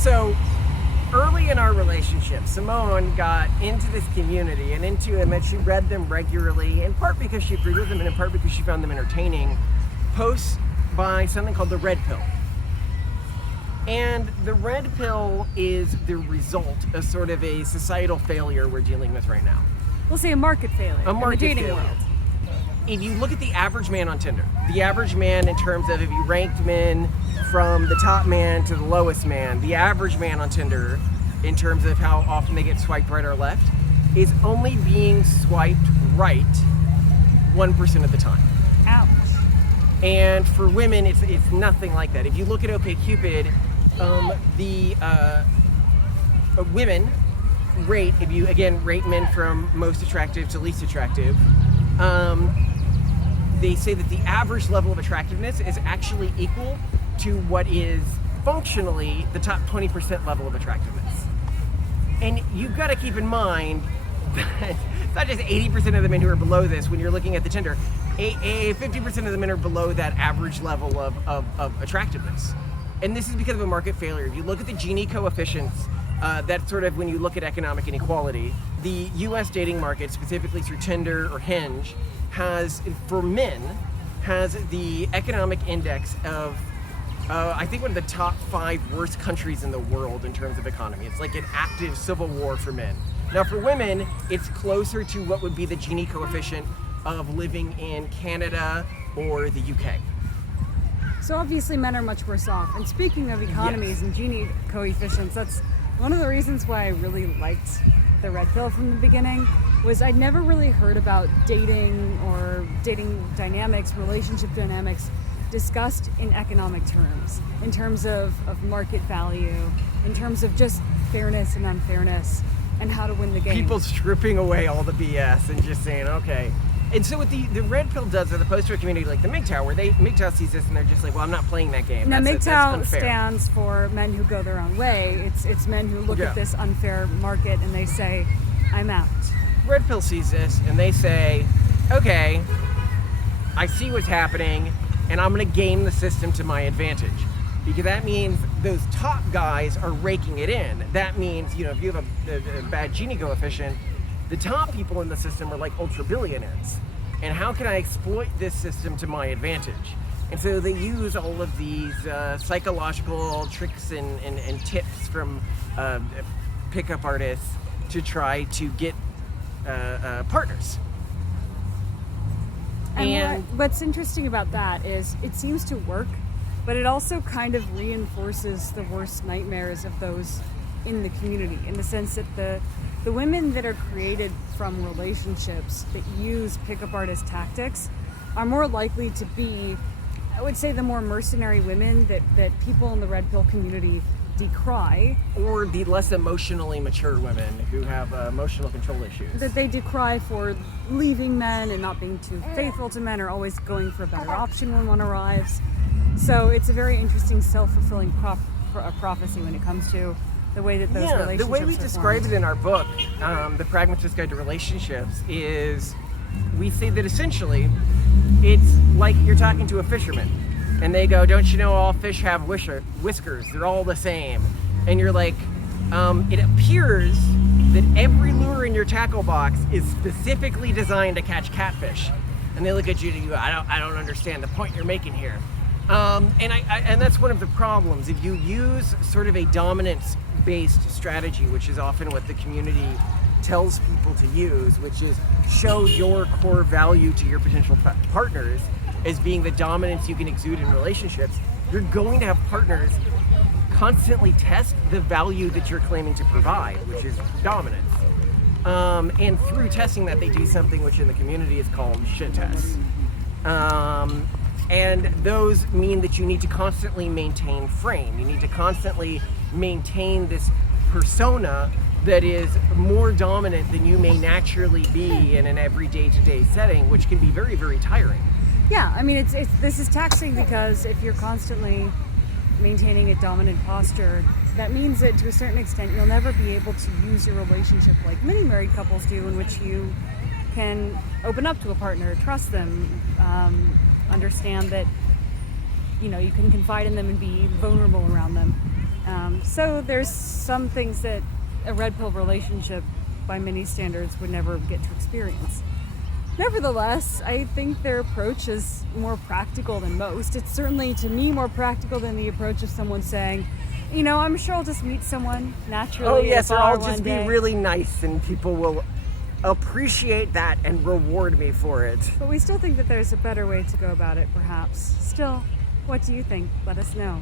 So early in our relationship, Simone got into this community and into them, and she read them regularly, in part because she agreed with them and in part because she found them entertaining, posts by something called the Red Pill. And the Red Pill is the result of sort of a societal failure we're dealing with right now. We'll say a market failure in the dating world. If you look at the average man on Tinder, the average man in terms of if you ranked men from the top man to the lowest man, the average man on Tinder in terms of how often they get swiped right or left is only being swiped right 1% of the time. Ouch. And for women, it's nothing like that. If you look at OkCupid, women rate, if you again rate men from most attractive to least attractive, they say that the average level of attractiveness is actually equal to what is functionally the top 20% level of attractiveness. And you've got to keep in mind that it's not just 80% of the men who are below this when you're looking at the Tinder. 50% of the men are below that average level of attractiveness. And this is because of a market failure. If you look at the Gini coefficients, that's sort of when you look at economic inequality, the US dating market, specifically through Tinder or Hinge, has, for men, has the economic index of, I think, one of the top 5 worst countries in the world in terms of economy. It's like an active civil war for men. Now for women, it's closer to what would be the Gini coefficient of living in Canada or the UK. So obviously men are much worse off. And speaking of economies and Gini coefficients, that's one of the reasons why I really liked the Red Pill from the beginning, was I'd never really heard about dating or dating dynamics, relationship dynamics discussed in economic terms, in terms of market value, in terms of just fairness and unfairness, and how to win the game. People stripping away all the BS and just saying, okay. And so what the Red Pill does, as opposed to a community like the MGTOW, where MGTOW sees this and they're just like, well, I'm not playing that game. Now, MGTOW stands for men who go their own way. It's men who look at this unfair market and they say, I'm out. Red Pill sees this and they say, okay, I see what's happening and I'm going to game the system to my advantage. Because that means those top guys are raking it in. That means, if you have a bad Gini coefficient, the top people in the system are like ultra billionaires. And how can I exploit this system to my advantage? And so they use all of these psychological tricks and tips from pickup artists to try to get partners. And what's interesting about that is it seems to work, but it also kind of reinforces the worst nightmares of those in the community, in the sense that the women that are created from relationships that use pickup artist tactics are more likely to be, I would say, the more mercenary women that people in the Red Pill community decry. Or the less emotionally mature women who have emotional control issues. That they decry for leaving men and not being too faithful to men, or always going for a better option when one arrives. So it's a very interesting self-fulfilling prophecy when it comes to the way that those relationships the way we are describe formed. it in our book, The Pragmatist Guide to Relationships, is we say that essentially it's like you're talking to a fisherman and they go, don't you know all fish have whiskers? They're all the same. And you're like, it appears that every lure in your tackle box is specifically designed to catch catfish. And they look at you and you go, I don't understand the point you're making here. And that's one of the problems. If you use sort of a dominance-based strategy, which is often what the community tells people to use, which is show your core value to your potential partners as being the dominance you can exude in relationships, you're going to have partners constantly test the value that you're claiming to provide, which is dominance. And through testing that, they do something which in the community is called shit tests. And those mean that you need to constantly maintain frame. You need to constantly maintain this persona that is more dominant than you may naturally be in an every day-to-day setting, which can be very, very tiring. Yeah, I mean, this is taxing because if you're constantly maintaining a dominant posture, that means that to a certain extent you'll never be able to use your relationship like many married couples do, in which you can open up to a partner, trust them, understand that you can confide in them and be vulnerable around them. So there's some things that a red pill relationship by many standards would never get to experience. Nevertheless, I think their approach is more practical than most. It's certainly, to me, more practical than the approach of someone saying, I'm sure I'll just meet someone naturally. Oh yes, at a or bar I'll just one be day. really nice and people will appreciate that and reward me for it. But we still think that there's a better way to go about it, perhaps. Still, what do you think? Let us know.